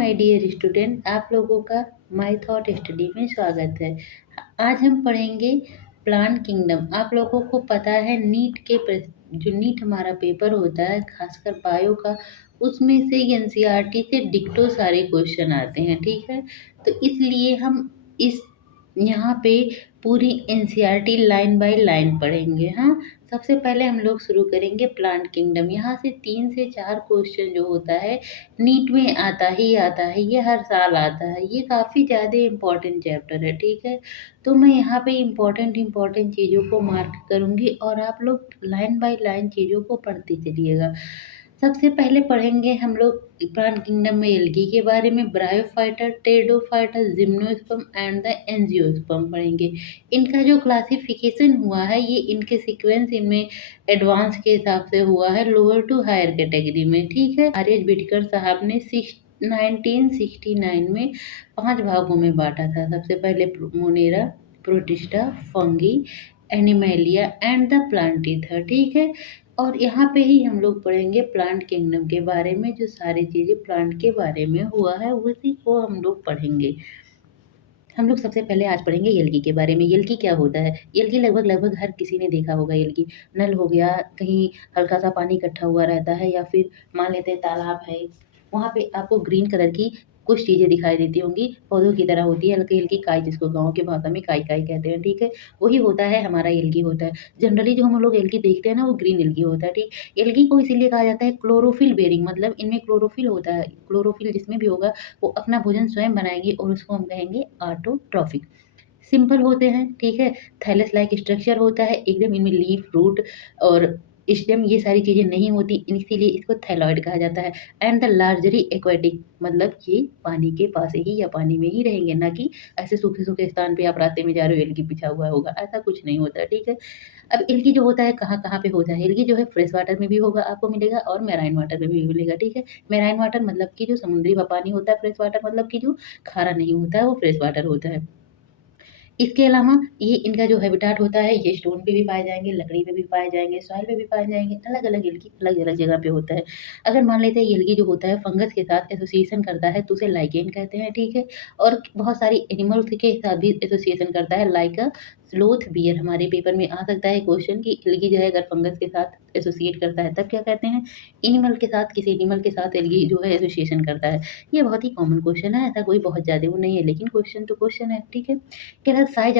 My dear student, आप लोगों का माय थॉट स्टडी में स्वागत है। आज हम पढ़ेंगे प्लांट किंगडम। आप लोगों को पता है जो नीट हमारा पेपर होता है खासकर बायो का, उसमें से एनसीईआरटी से डिक्टो सारे क्वेश्चन आते हैं, ठीक है। तो इसलिए हम इस यहाँ पे पूरी एनसीईआरटी लाइन बाय लाइन पढ़ेंगे। हाँ, सबसे पहले हम लोग शुरू करेंगे प्लांट किंगडम। यहाँ से 3 से 4 क्वेश्चन जो होता है नीट में आता है, ये हर साल आता है। ये काफ़ी ज़्यादा इम्पोर्टेंट चैप्टर है, ठीक है। तो मैं यहाँ पे इम्पोर्टेंट चीज़ों को मार्क करूँगी और आप लोग लाइन बाय लाइन चीज़ों को पढ़ते चलिएगा। सबसे पहले पढ़ेंगे हम लोग प्लांट किंगडम में एल्गी के बारे में। Bryophyta, pteridophyta, gymnosperm and the angiosperm पढ़ेंगे। इनका जो क्लासिफिकेशन हुआ है ये इनके सीक्वेंस इनमें एडवांस के हिसाब से हुआ है, लोअर टू हायर कैटेगरी में, ठीक है। आर.एच. बिटकर साहब ने 1969 में 5 भागों में बांटा था। सबसे पहले Monera, Protista, Fungi, Animalia and the Plantae, ठीक है। और यहाँ पे ही हम लोग पढ़ेंगे प्लांट किंगडम के बारे में। जो सारी चीज़ें प्लांट के बारे में हुआ है उसी को हम लोग पढ़ेंगे। हम लोग सबसे पहले आज पढ़ेंगे एल्गी के बारे में। एल्गी क्या होता है? एल्गी लगभग हर किसी ने देखा होगा। एल्गी नल हो गया, कहीं हल्का सा पानी इकट्ठा हुआ रहता है, या फिर मान लेते हैं तालाब है, वहाँ पे आपको ग्रीन कलर की कुछ चीज़ें दिखाई देती होंगी, पौधों की तरह होती है, हल्की हल्की काई, जिसको गाँव की भाषा में काई काई कहते हैं, ठीक है। वही होता है हमारा एल्गी होता है। जनरली जो हम लोग एल्गी देखते हैं ना, वो ग्रीन एल्गी होता है, ठीक। एल्गी को इसीलिए कहा जाता है क्लोरोफिल बेरिंग, मतलब इनमें क्लोरोफिल होता है। क्लोरोफिल जिसमें भी होगा वो अपना भोजन स्वयं बनाएगी और उसको हम कहेंगे ऑटोट्रॉफिक। सिंपल होते हैं, ठीक है। थैलस लाइक स्ट्रक्चर होता है एकदम, इनमें लीफ, रूट और स्टेम ये सारी चीज़ें नहीं होती, इसीलिए इसको थैलॉइड कहा जाता है। एंड द लार्जरी एक्वेटिक, मतलब ये पानी के पास ही या पानी में ही रहेंगे, ना कि ऐसे सूखे सूखे स्थान पे आप रास्ते में जा रहे हो एल्गी बिछा हुआ होगा, ऐसा कुछ नहीं होता, ठीक है। अब एल्गी जो होता है कहाँ कहाँ पे होता है? एल्गी जो है फ्रेश वाटर में भी होगा, आपको मिलेगा, और मेराइन वाटर में भी मिलेगा, ठीक है। मेराइन वाटर मतलब कि जो समुद्री पानी होता है, फ्रेश वाटर मतलब कि जो खारा नहीं होता है, वो फ्रेश वाटर होता है। इसके अलावा ये इनका जो हैबिटाट होता है, ये स्टोन पे भी पाए जाएँगे, लकड़ी पे भी पाए जाएँगे, सॉइल पे भी पाए जाएँगे, अलग-अलग एल्गी अलग-अलग जगह पे होता है। अगर मान लेते हैं ये एल्गी जो होता है फंगस के साथ एसोसिएशन करता है तो उसे लाइकेन कहते हैं, ठीक है। और बहुत सारी एनिमल्स के साथ भी एसोसिएशन करता है, लाइक स्लोथ बियर। हमारे पेपर में आ सकता है क्वेश्चन कि एल्गी जो है अगर फंगस के साथ एसोसिएट करता है तब क्या कहते हैं? एनिमल के साथ, किसी एनिमल के साथ एल्गी जो है एसोसिएशन करता है। ये बहुत ही कॉमन क्वेश्चन है, ऐसा कोई बहुत ज़्यादा वो नहीं है, लेकिन क्वेश्चन तो क्वेश्चन है, ठीक है। कह रहा है size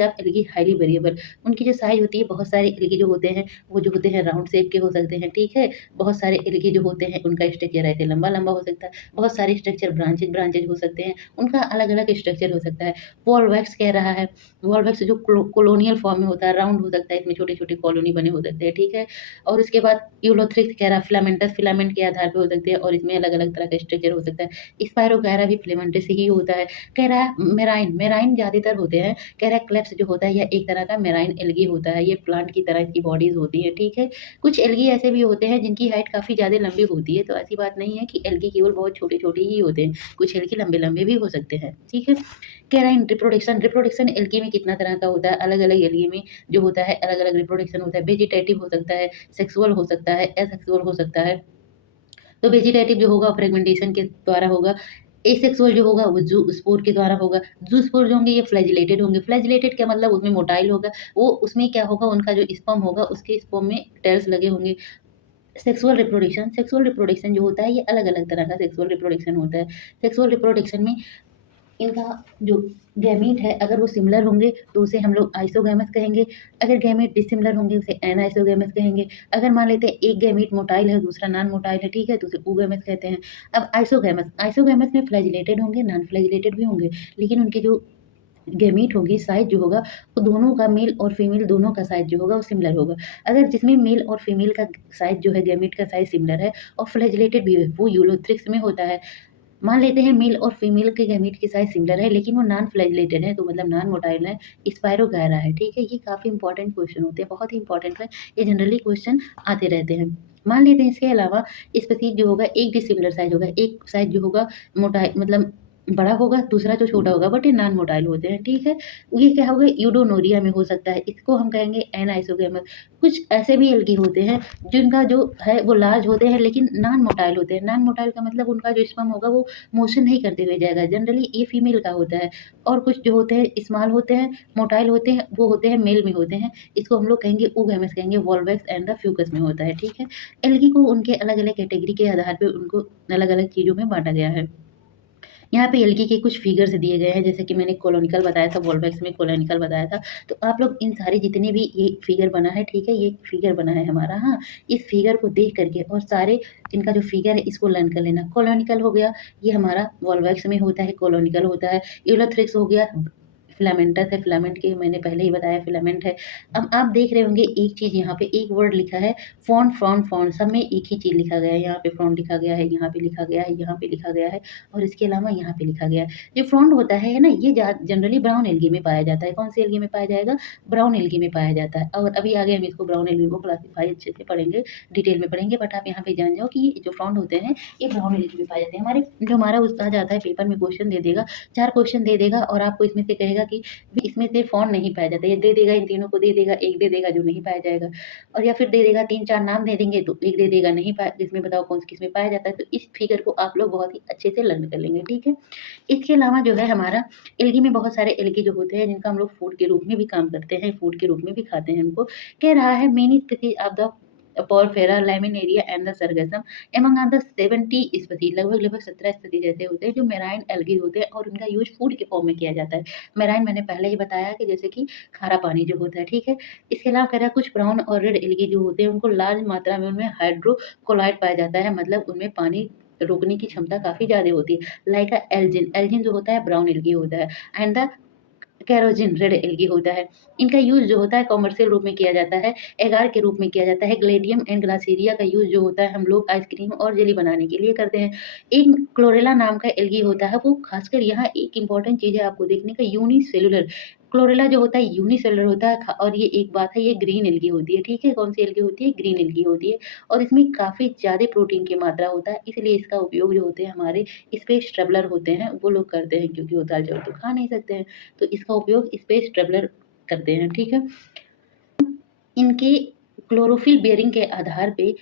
of algae highly variable. उनकी जो साइज होती है, बहुत सारे एल्गी जो होते हैं वो जो होते हैं राउंड शेप के हो सकते हैं, ठीक है। बहुत सारे एल्गी जो होते हैं उनका स्ट्रक्चर ऐसे लंबा-लंबा हो सकता है। बहुत सारे स्ट्रक्चर ब्रांचेज हो सकते हैं, उनका अलग-अलग स्ट्रक्चर हो सकता है। वॉल्वैक्स कह रहा है, वॉल्वैक्स जो कॉलोनियल फॉर्म में होता है, राउंड हो सकता है, इसमें छोटे-छोटे कॉलोनी बने हो सकते हैं, ठीक है। और उसके बाद यूलोथ्रिक्स कह रहा है, फिलामेंटस फिलामेंट के आधार पे हो सकते हैं और इसमें अलग-अलग तरह का स्ट्रक्चर हो सकता है। स्पाइरोगैरा भी फिलामेंटस ही होता है। कह रहा है मेराइन ज़्यादातर होते हैं। कह रहा है क्लेप्स जो होता है यह एक तरह का मेराइन एल्गी होता है, ये प्लांट की तरह इसकी बॉडीज़ होती है, ठीक है। कुछ एल्गी ऐसे भी होते हैं जिनकी हाइट काफ़ी ज़्यादा लंबी होती है, तो ऐसी बात नहीं है कि एल्गी केवल बहुत छोटे-छोटे ही होते हैं, कुछ एल्गी लंबे-लंबे भी हो सकते हैं, ठीक है। कह रहा है रिप्रोडक्शन एल्गी में कितना तरह का होता है, अलग-अलग एल्गी में जो होता है अलग-अलग रिप्रोडक्शन होता है। वेजिटेटिव हो सकता है, सेक्सुअल हो सकता है, एसेक्सुअल हो सकता है। तो वेजिटेटिव जो होगा फ्रेगमेंटेशन के द्वारा होगा, एसेक्सुअल जो होगा वो ज़ूस्पोर के द्वारा होगा। ज़ूस्पोर जो होंगे ये फ्लैजिलेटेड होंगे। फ्लैजिलेटेड क्या मतलब उसमें मोटाइल होगा, वो उसमें क्या होगा उनका जो स्पर्म होगा उसके स्पर्म में टेल्स लगे होंगे। सेक्सुअल रिप्रोडक्शन जो होता है ये अलग-अलग तरह का सेक्सुअल रिप्रोडक्शन होता है। सेक्सुअल रिप्रोडक्शन में इनका जो गैमीट है अगर वो सिमिलर होंगे तो उसे हम लोग आइसोगैमस कहेंगे। अगर गैमीट डिसिमिलर होंगे उसे एनाइसोगैमस कहेंगे। अगर मान लेते हैं एक गैमीट मोटाइल है दूसरा नॉन मोटाइल है, ठीक है, तो उसे ooगैमस कहते हैं। अब आइसोगैमस में फ्लैजिलेटेड होंगे, नॉन फ्लैजिलेटेड भी होंगे, लेकिन उनकी जो गैमीट होगी, साइज़ जो होगा वो दोनों का, मेल और फीमेल दोनों का साइज़ जो होगा वो सिमिलर होगा। अगर जिसमें मेल और फीमेल का साइज़ जो है, गैमीट का साइज़ सिमिलर है और फ्लैजिलेटेड भी है, वो यूलोथ्रिक्स में होता है। मान लेते हैं मेल और फीमेल के गैमीट की साइज़ सिमिलर है लेकिन वो नॉन फ्लैजिलेटेड है, तो मतलब नॉन मोटाइल है, स्पाइरोगैरा है, ठीक है। ये काफ़ी इंपॉर्टेंट क्वेश्चन होते हैं, बहुत ही इंपॉर्टेंट है, ये जनरली क्वेश्चन आते रहते हैं। मान लेते हैं इसके अलावा स्पीशीज़ जो होगा एक डिसिमिलर साइज़ होगा, एक साइज़ जो होगा मोटाई मतलब बड़ा होगा, दूसरा जो छोटा होगा बट ये नॉन मोटाइल होते हैं, ठीक है? ये क्या होगा यूडोनोरिया में हो सकता है, इसको हम कहेंगे एनाइसोगैमस। कुछ ऐसे भी एल्गी होते हैं जिनका जो है वो लार्ज होते हैं लेकिन नॉन मोटाइल होते हैं। नॉन मोटाइल का मतलब उनका जो स्पर्म होगा वो मोशन नहीं करते हुए जाएगा, जनरली ये फीमेल का होता है। और कुछ जो होते हैं स्मॉल होते हैं, मोटाइल होते हैं, वो होते हैं मेल में होते हैं। इसको हम लोग कहेंगे oogamous कहेंगे, वोल्वैक्स एंड द फ्यूकस में होता है, ठीक है? एल्गी को उनके अलग-अलग कैटेगरी के आधार पे उनको अलग-अलग चीज़ों में बाँटा गया है। यहाँ पे एल्गी के कुछ फिगर्स दिए गए हैं, जैसे कि मैंने कोलोनिकल बताया था, वोल्वैक्स में कोलोनिकल बताया था। तो आप लोग इन सारे जितने भी ये फिगर बना है, ठीक है? ये फिगर बना है हमारा, हाँ? इस फिगर को देख कर के और सारे इनका जो फिगर है इसको लर्न कर लेना। कोलोनिकल हो गया, ये हमारा वोल्वैक्स में होता है, कोलोनिकल होता है। यूलोथ्रिक्स हो गया, फिलामेंटस है, फिलामेंट के मैंने पहले ही बताया फिलामेंट है। अब आप देख रहे होंगे एक चीज़ यहाँ पे एक वर्ड लिखा है फ़ॉन्ट, फ़्रॉन्ट, फ़ॉन्ट सब में एक ही चीज़ लिखा गया है। यहाँ पे फ़्रॉन्ट लिखा गया है, यहाँ पे लिखा गया है, यहाँ पे लिखा गया है और इसके अलावा यहाँ पे लिखा गया है। जो फ्रॉन्ट होता है ना, ये जनरली ब्राउन एल्गी में पाया जाता है। कौन सी एल्गी में पाया जाएगा? ब्राउन एल्गी में पाया जाता है। और अभी आगे हम इसको ब्राउन एल्गी को क्लासिफाई अच्छे से पढ़ेंगे, डिटेल में पढ़ेंगे, बट आप यहाँ पे जान जाओ कि ये जो फ्रॉन्ट होते हैं, ये ब्राउन एल्गी में पाए जाते हैं। हमारा उस्ताद आता है पेपर में क्वेश्चन दे देगा, 4 क्वेश्चन दे देगा और आपको इसमें से कहेगा कि इसमें से फ़ॉन्ट नहीं पाया जाता, ये दे देगा, इन तीनों को दे देगा, एक दे देगा जो नहीं पाया जाएगा और या फिर दे देगा 3-4 नाम दे देंगे तो एक दे देगा नहीं पाया, इसमें बताओ कौन किसमें पाया जाता है। तो इस फिगर को आप लोग बहुत ही अच्छे से लर्न कर लेंगे, ठीक है? इसके अलावा जो है हमारा एल्गी में बहुत सारे एल्गी जो होते हैं जिनका हम लोग फूड के रूप में भी काम करते हैं, फूड के रूप में भी खाते हैं उनको। कह रहा है many species of the Porifera, Laminaria and the Sargassum among are the 70 species, लगभग 17 स्पीशीज ऐसे होते हैं जो मेराइन एल्गी होते हैं और उनका यूज़ फूड के फॉर्म में किया जाता है। मेराइन मैंने पहले ही बताया कि जैसे कि खारा पानी जो होता है, ठीक है? इसके अलावा कह रहा है कुछ ब्राउन और रेड एल्गी जो होते हैं उनको लार्ज मात्रा में उनमें हाइड्रोक्लोराइड पाया जाता है, मतलब उनमें पानी रोकने की क्षमता काफ़ी ज़्यादा होती है। लाइक एल्जिन, एल्जिन जो होता है ब्राउन एल्गी होता है एंड द केरोजिन रेड एल्गी होता है। इनका यूज़ जो होता है कॉमर्शियल रूप में किया जाता है, एगार के रूप में किया जाता है। ग्लेडियम एंड ग्लासेरिया का यूज़ जो होता है हम लोग आइसक्रीम और जेली बनाने के लिए करते हैं। एक क्लोरेला नाम का एल्गी होता है, वो खासकर यहाँ एक इम्पॉर्टेंट चीज़ है आपको देखने का, यूनिसेलुलर। क्लोरेला जो होता है यूनिसेलुलर होता है और ये एक बात है ये ग्रीन एल्गी होती है, ठीक है? कौन सी एल्गी होती है? ग्रीन एल्गी होती है और इसमें काफ़ी ज़्यादा प्रोटीन की मात्रा होता है, इसलिए इसका उपयोग जो होते हैं हमारे स्पेस ट्रैवलर होते हैं वो लोग करते हैं, क्योंकि वो दाल-चावल तो खा नहीं सकते हैं। तो इसका उपयोग स्पेस ट्रैवलर करते हैं, ठीक है? इनके क्लोरोफिल बेयरिंग के आधार पे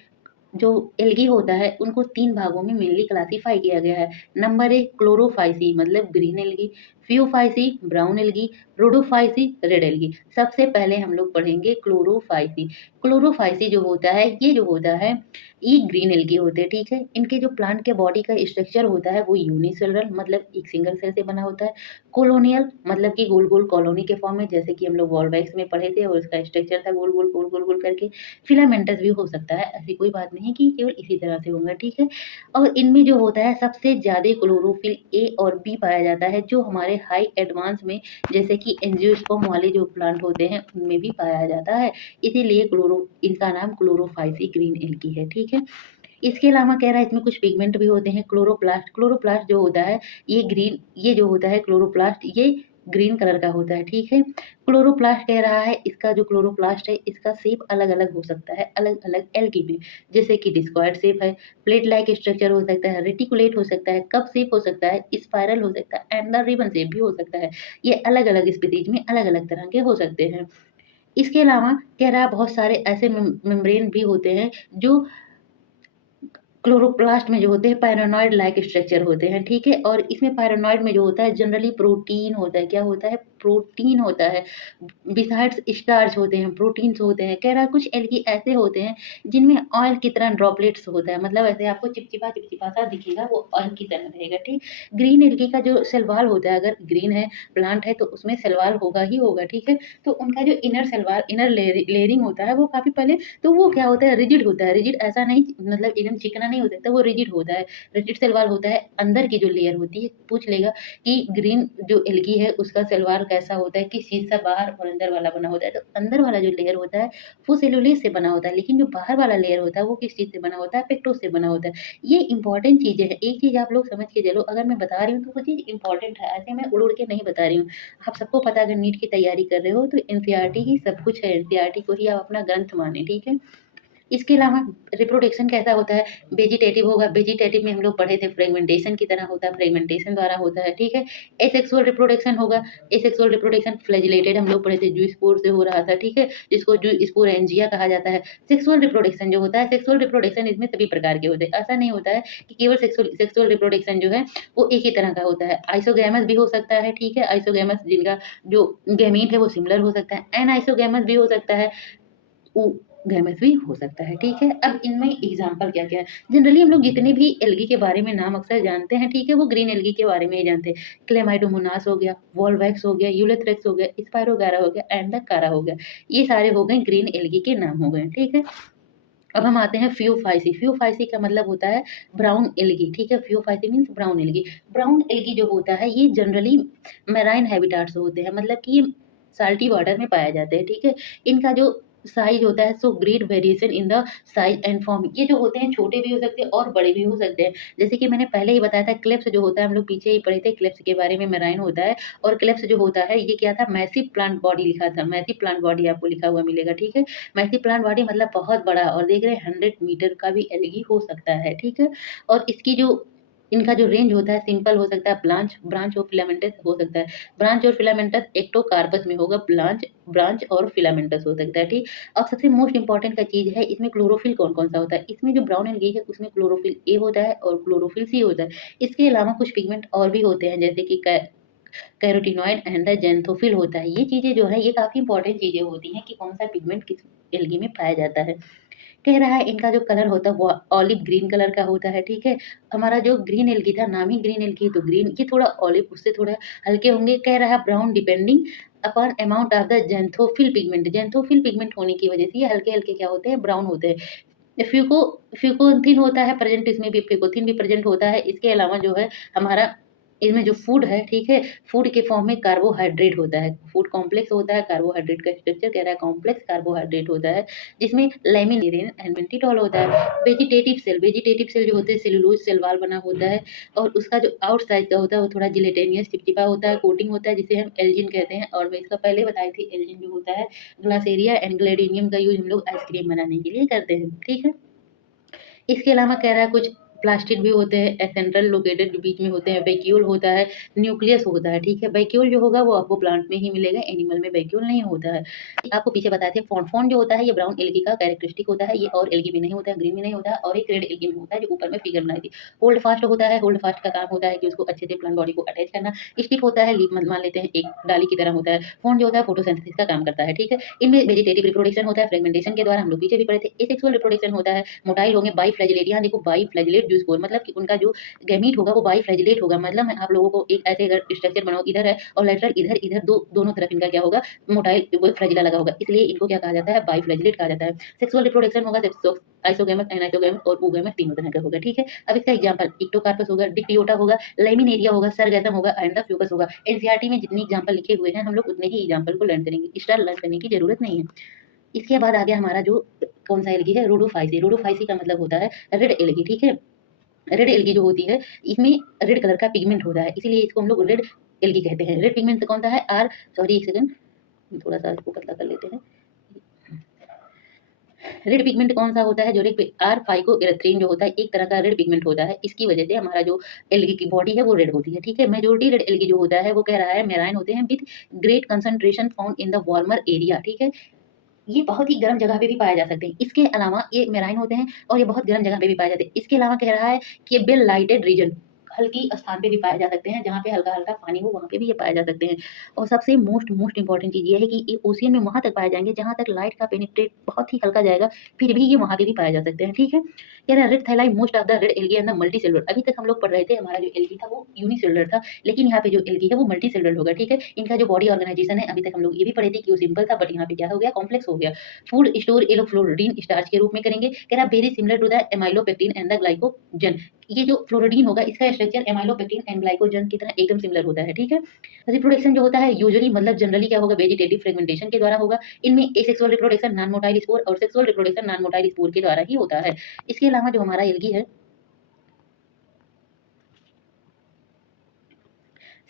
जो एल्गी होता है उनको 3 भागों में मेनली क्लासिफाई किया गया है। नंबर 1 क्लोरोफाइसी मतलब green algae, Phaeophyceae brown algae, Rhodophyceae red algae. सबसे पहले हम लोग पढ़ेंगे क्लोरोफाइसी। क्लोरोफाइसी जो होता है ये जो होता है ये ग्रीन एल्गी होते हैं, ठीक है? इनके जो प्लांट के बॉडी का स्ट्रक्चर होता है वो यूनिसेलुलर मतलब एक सिंगल सेल से बना होता है। कॉलोनियल मतलब कि गोल-गोल कॉलोनी के फॉर्म में, जैसे कि हम लोग वॉल्वैक्स में पढ़े थे और उसका स्ट्रक्चर था गोल-गोल, गोल-गोल, गोल करके। फिलामेंटस भी हो सकता है, ऐसी कोई बात नहीं कि केवल इसी तरह से होगा, ठीक है? और इनमें जो होता है सबसे ज़्यादा क्लोरोफिल ए और बी पाया जाता है, जो हमारे हाई एडवांस में जैसे कि एंजियोस्पर्म वाले जो प्लांट होते हैं उनमें भी पाया जाता है। इसीलिए इनका नाम क्लोरोफाइसी ग्रीन एल्गी है, ठीक है? इसके अलावा कह रहा है इसमें कुछ पिगमेंट भी होते हैं। क्लोरोप्लास्ट, क्लोरोप्लास्ट जो होता है ये जो होता है क्लोरोप्लास्ट ये ग्रीन कलर का होता है, ठीक है? क्लोरोप्लास्ट कह रहा है इसका जो क्लोरोप्लास्ट है इसका शेप अलग-अलग हो सकता है, अलग-अलग एल्गी में। जैसे कि डिस्कॉइड शेप है, प्लेट लाइक स्ट्रक्चर हो सकता है, रेटिकुलेट हो सकता है, कप शेप हो सकता है, स्पाइरल हो सकता है एंड द रिबन शेप भी हो सकता है। ये अलग-अलग स्पीशीज़ में अलग-अलग तरह के हो सकते हैं। इसके अलावा कह रहा है बहुत सारे ऐसे मेम्ब्रेन भी होते हैं जो क्लोरोप्लास्ट में जो होते हैं पैरानॉइड लाइक स्ट्रक्चर होते हैं, ठीक है? और इसमें पैरानॉइड में जो होता है जनरली प्रोटीन होता है, क्या होता है? प्रोटीन होता है। बिसाइड्स स्टार्च होते हैं, प्रोटीन्स होते हैं। कह रहा है कुछ एल्गी ऐसे होते हैं जिनमें ऑयल की तरह ड्रॉपलेट्स होता है, मतलब ऐसे आपको चिपचिपा-चिपचिपा सा दिखेगा, वो ऑयल की तरह रहेगा, ठीक? ग्रीन एल्गी का जो सेल वॉल होता है, अगर ग्रीन है, प्लांट है तो उसमें सेल वॉल होगा ही होगा, ठीक है? तो उनका जो inner cell wall inner layering होता है वो काफ़ी पहले तो वो क्या होता है रिजिड होता है, रिजिड ऐसा नहीं मतलब एकदम चिकना नहीं हो सकता, वो रिजिड होता है, रिजिड सलवार होता है। अंदर की जो लेयर होती है पूछ लेगा कि ग्रीन जो एल्गी है उसका सलवार कैसा होता है, किस चीज़ से बाहर और अंदर वाला बना होता है, तो अंदर वाला जो लेयर होता है वो सेलुलोज से बना होता है, लेकिन जो बाहर वाला लेयर होता है वो किस चीज़ से बना होता है, पेक्टोज से बना होता है। ये इंपॉर्टेंट चीज़ें हैं, एक चीज़ आप लोग समझ के चलो, अगर मैं बता रही हूँ तो वो चीज़ इंपॉर्टेंट है, ऐसे मैं उड़-उड़ के नहीं बता रही हूँ। आप सबको पता है अगर नीट की तैयारी कर रहे हो तो एनसीईआरटी ही सब कुछ है, एनसीईआरटी को ही आप अपना ग्रंथ मानें, ठीक है? इसके अलावा रिप्रोडक्शन कैसा होता है, वेजिटेटिव होगा, वेजिटेटिव में हम लोग पढ़े थे फ्रेगमेंटेशन की तरह होता है, फ्रेगमेंटेशन द्वारा होता है, ठीक है। एसेक्सुअल रिप्रोडक्शन होगा, एसेक्सुअल रिप्रोडक्शन फ्लैजिलेटेड हम लोग पढ़े थे, जूस्पोर से हो रहा था, ठीक है, जिसको जूस्पोरेंजिया कहा जाता है। सेक्सुअल रिप्रोडक्शन जो होता है, सेक्सुअल रिप्रोडक्शन इसमें सभी प्रकार के होते हैं, ऐसा नहीं होता है कि केवल सेक्सुअल सेक्सुअल रिप्रोडक्शन जो है वो एक ही तरह का होता है। आइसोगैमस भी हो सकता है, ठीक है, आइसोगैमस जिनका जो गैमीट है वो सिमिलर हो सकता है, एनाइसोगैमस भी हो सकता है, गैमेट भी हो सकता है, ठीक है। अब इनमें एग्जाम्पल क्या क्या है, जनरली हम लोग जितने भी एल्गी के बारे में नाम अक्सर जानते हैं, ठीक है, वो ग्रीन एल्गी के बारे में ही जानते हैं। क्लेमाइडोमोनास हो गया, वॉल्वैक्स हो गया, यूलेथ्रेक्स हो गया, स्पायरोगारा हो गया, एंडकारा हो गया, ये सारे हो गए ग्रीन एल्गी के नाम हो गए, ठीक है। अब हम आते हैं फ्यूफाइसी। फ्यूफाइसी का मतलब होता है ब्राउन एल्गी, ठीक है, Phaeophyceae means brown algae. Brown algae जो होता है ये जनरली मैराइन हैबिटाट्स होते हैं, मतलब कि ये साल्टी वाटर में पाया जाते हैं, ठीक है। इनका जो साइज होता है, so great variation in the size and form, ये जो होते हैं छोटे भी हो सकते हैं और बड़े भी हो सकते हैं। जैसे कि मैंने पहले ही बताया था, क्लेप्स जो होता है, हम लोग पीछे ही पढ़े थे क्लेप्स के बारे में, मैराइन होता है। और क्लेप्स जो होता है ये क्या था, मैसिव प्लांट बॉडी लिखा था, मैसिव प्लांट बॉडी आपको लिखा हुआ मिलेगा, ठीक है। मैसिव प्लांट बॉडी मतलब बहुत बड़ा, और देख रहे हैं 100 मीटर का भी एल्गी हो सकता है, ठीक है। और इसकी जो इनका जो रेंज होता है, सिंपल हो सकता है, ब्रांच ब्रांच और फिलामेंटस हो सकता है। ब्रांच और फिलामेंटस एक्टोकार्पस में होगा, ब्रांच ब्रांच और फिलामेंटस हो सकता है, ठीक। अब सबसे मोस्ट इंपॉर्टेंट का चीज है, इसमें क्लोरोफिल कौन कौन सा होता है। इसमें जो ब्राउन एल्गी है उसमें क्लोरोफिल ए होता है और क्लोरोफिल सी होता है। इसके अलावा कुछ पिगमेंट और भी होते हैं, जैसे कि कैरोटीनॉइड एंड द जेंथोफिल होता है। ये चीजें जो है ये काफी इंपॉर्टेंट चीजें होती हैं कि कौन सा पिगमेंट किस एल्गी में पाया जाता है। कह रहा है इनका जो कलर होता है वो ऑलिव ग्रीन कलर का होता है, ठीक है। हमारा जो ग्रीन एल्गी था, नाम ही ग्रीन एल्गी, तो ग्रीन ये थोड़ा ऑलिव उससे थोड़ा हल्के होंगे। कह रहा है brown depending upon amount of the xanthophyll pigment, xanthophyll pigment होने की वजह से ये हल्के हल्के क्या होते हैं, ब्राउन होते हैं। फ्यूकोथिन होता है प्रेजेंट, इसमें भी फ्यूकोथिन भी प्रेजेंट होता है। इसके अलावा जो है हमारा इसमें जो फूड है, ठीक है, फूड के फॉर्म में कार्बोहाइड्रेट होता है, फूड कॉम्प्लेक्स होता है, कार्बोहाइड्रेट का स्ट्रक्चर कह रहा है कॉम्प्लेक्स कार्बोहाइड्रेट होता है, जिसमें लैमिनेरिन एंड मेंटिटॉल होता है। वेजिटेटिव सेल जो होते हैं सेलुलोज सेल वाल बना होता है, और उसका जो आउटसाइड का होता है वो थोड़ा जिलेटेनियस चिपचिपा होता है, कोटिंग होता है, जिसे हम एल्जिन कहते हैं। और मैं इसका पहले बताई थी, एल्जिन जो होता है ग्लासेरिया एंड ग्लेडिनियम का यूज हम लोग आइसक्रीम बनाने के लिए करते हैं, ठीक है। इसके अलावा कह रहा है कुछ प्लास्टिड भी होते हैं, सेंट्रल लोकेटेड बीच में होते हैं, वैक्यूल होता है, न्यूक्लियस होता है, ठीक है। वैक्यूल जो होगा वो आपको प्लांट में ही मिलेगा, एनिमल में वैक्यूल नहीं होता है। आपको पीछे बताए थे फोन जो होता है ये ब्राउन एल्गी का कैरेक्टरिस्टिक होता है, ये और एल्गी में नहीं होता है, ग्रीन में नहीं होता है, और एक रेड एल्गी में होता है, जो ऊपर में फिगर बनाई थी। होल्ड फास्ट होता है, होल्ड फास्ट का काम होता है कि उसको अच्छे से प्लांट बॉडी को अटैच करना। स्टिक होता है, लीफ मान लेते हैं एक डाली की तरह होता है। फोन जो होता है फोटोसिंथेसिस का काम करता है, ठीक है। इनमें वेजिटेटिव रिप्रोडक्शन होता है, फ्रेगमेंटेशन के द्वारा, हम लोग पीछे भी पढ़े थे। एसेक्सुअल रिप्रोडक्शन होता है, मोटाइल होंगे, बाई फ्लैजिलेट, यहाँ देखो बाई फ्लैजिलेट जूस्पोर, मतलब कि उनका जो गैमीट होगा वो बाई फ्लैजिलेट होगा। मतलब मैं आप लोगों को एक ऐसे अगर स्ट्रक्चर बनाओ, इधर है और लेटरल इधर इधर दोनों तरफ इनका क्या होगा, मोटाइल वो फ्लैजिला लगा होगा, इसलिए इनको क्या कहा जाता है, बाई फ्लैजिलेट कहा जाता है। सेक्सुअल रिप्रोडक्शन होगा, आइसोगैमस एनाइसोगैमस और ओगैमस तीनों तरह का होगा, ठीक है। अब इसका एग्जांपल इक्टोकार्पस होगा, डिक्टियोटा होगा, लैमिनेरिया होगा, सरगैथम होगा एंड द फ्यूकस होगा। एनसीईआरटी में जितनी एग्जांपल लिखे हुए हैं हम लोग उतने ही एग्जांपल को लर्न करेंगे, एक्स्ट्रा लर्न करने की जरूरत नहीं है। इसके बाद आ गया हमारा जो कौन सा एल्गी है, रोडोफाइसी। रोडोफाइसी का मतलब होता है रेड एल्गी, ठीक है। रेड एल्गी जो होती है इसमें रेड कलर का पिगमेंट होता है, इसीलिए इसको हम लोग रेड एल्गी कहते हैं। रेड पिगमेंट कौन सा है, आर सॉरी एक सेकंड, थोड़ा सा इसको पतला कर लेते हैं। रेड पिगमेंट कौन सा होता है, जो रेड आर फाइको इरेथ्रिन जो होता है एक तरह का रेड पिगमेंट होता है, इसकी वजह से हमारा जो एल्गी की बॉडी है वो रेड होती है, ठीक है। मेजोरिटी रेड एल्गी जो होता है वो कह रहा है मेराइन होते हैं with great concentration found in the warmer area, ठीक है। ये बहुत ही गर्म जगह पे भी पाए जा सकते हैं। इसके अलावा ये मेराइन होते हैं और ये बहुत गर्म जगह पे भी पाए जाते हैं। इसके अलावा कह रहा है कि ये वेल लाइटेड रीजन, हल्की स्थान पे भी पाए जा सकते हैं, जहाँ पे हल्का हल्का पानी हो वहाँ पे भी ये पाए जा सकते हैं। और सबसे मोस्ट मोस्ट इंपॉर्टेंट चीज ये है कि ये ओशियन में वहां तक पाए जाएंगे जहां तक लाइट का पेनिट्रेट बहुत ही हल्का जाएगा, फिर भी ये वहां पे भी पाए जा सकते हैं, ठीक है। कह रहा है red thalli most of the red algae and the multicellular. अभी तक हम लोग पढ़ रहे थे हमारा जो एल्गी था वो यूनिसेलुलर था, लेकिन यहाँ पे जो एल्गी है वो मल्टी सेलुलर होगा, ठीक है। इनका जो बॉडी ऑर्गेनाइजेशन है अभी तक हम लोग ये भी पढ़े थे कि वो सिंपल था, बट यहाँ पे क्या हो गया, कॉम्प्लेक्स हो गया। फूड स्टोर एलोफ्लोरिडीन स्टार्च के रूप में करेंगे। कह रहा very similar to the amylopectin and the glycogen. ये जो फ्लोरिडीन होगा इसका स्ट्रक्चर एमाइलोपेक्टिन एंड ग्लाइकोजन की तरह एकदम सिमिलर होता है, ठीक है। रिप्रोडक्शन जो होता है यूजुअली मतलब जनरली क्या होगा, वेजिटेटिव फ्रेगमेंटेशन के द्वारा होगा। इनमें asexual reproduction non motile spore और sexual reproduction non motile spore के द्वारा ही होता है। इसके अलावा जो हमारा एल्गी है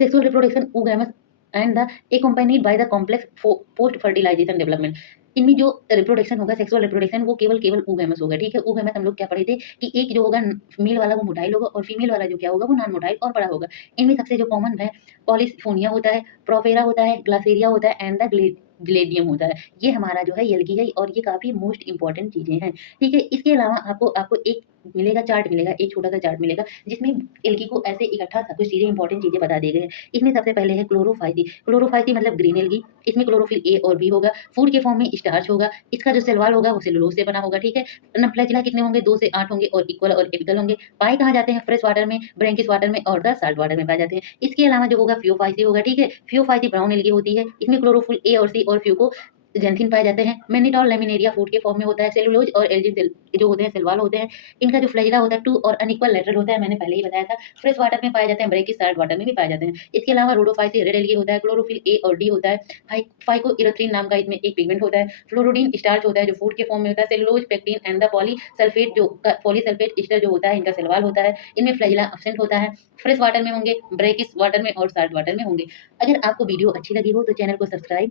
sexual reproduction oogamous and the accompanied by the complex post fertilization development। इनमें जो रिप्रोडक्शन होगा, सेक्सुअल रिप्रोडक्शन वो केवल oogamous होगा, ठीक है? oogamous हम लोग क्या पढ़े थे कि एक जो होगा मेल वाला वो मोटाइल होगा और फीमेल वाला जो क्या होगा वो नॉन मोटाइल और बड़ा होगा। इनमें सबसे जो कॉमन है पॉलीफोनिया होता है, प्रोफेरा होता है, ग्लासेरिया होता है एंड द ग्लेडियम होता है। ये हमारा जो है एल्गी है और ये काफ़ी मोस्ट इम्पोर्टेंट चीज़ें हैं, ठीक है? इसके अलावा आपको आपको एक मिलेगा चार्ट मिलेगा, एक छोटा-सा चार्ट मिलेगा जिसमें एल्गी को ऐसे इकट्ठा सब कुछ चीज़ें इम्पोर्टेंट चीज़ें बता दिए गए हैं। इसमें सबसे पहले है क्लोरोफाइसी, क्लोरोफाइसी मतलब ग्रीन एल्गी, इसमें क्लोरोफिल ए और बी होगा, फूड के फॉर्म में स्टार्च होगा, इसका जो सेल वॉल होगा वो सेलुलोज से बना होगा, ठीक है? फ्लैजिला कितने होंगे 2 से 8 होंगे और इक्वल और एपिकल होंगे। पाए कहाँ जाते हैं? फ्रेश वाटर में, ब्रैकिश वाटर में और द साल्ट वाटर में पाए जाते हैं। इसके अलावा जो होगा फियोफाइसी होगा, ठीक है? फियोफाइसी ब्राउन एल्गी होती है, इसमें क्लोरोफिल ए और सी और फ्यूको ज़ैंथीन पाए जाते हैं। मैग्नीटॉल लैमिनेरिया फूड के फॉर्म में होता है। सेलुलोज और एल्जिन सेल जो होते हैं सेल वॉल होते हैं। इनका जो फ्लैजिला होता है 2 और अनइक्वल लेटरल होता है, मैंने पहले ही बताया था। फ्रेश वाटर में पाए जाते हैं, ब्रैकिश साल्ट वाटर में भी पाए जाते हैं। इसके अलावा रोडोफाइसी रेड एल्गी होता है, क्लोरोफिल ए और डी होता है। फाइकोइरिथ्रिन नाम का इसमें एक पिगमेंट होता है। फ्लोरोडीन स्टार्च होता है जो फूड के फॉर्म में होता है। Cellulose, pectin and the polysulphate जो पॉलीसल्फेट एस्टर जो होता है इनका सेल वॉल होता है। इनमें फ्लैजिला एब्सेंट होता है। फ्रेश वाटर में होंगे, ब्रैकिश वाटर में और साल्ट वाटर में होंगे। अगर आपको वीडियो अच्छी लगी हो तो चैनल को सब्सक्राइब,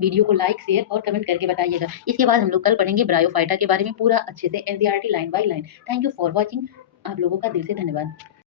वीडियो को लाइक, शेयर और कमेंट करके बताइएगा। इसके बाद हम लोग कल पढ़ेंगे ब्रायोफाइटा के बारे में पूरा अच्छे से NCERT line by line. Thank you for watching. आप लोगों का दिल से धन्यवाद।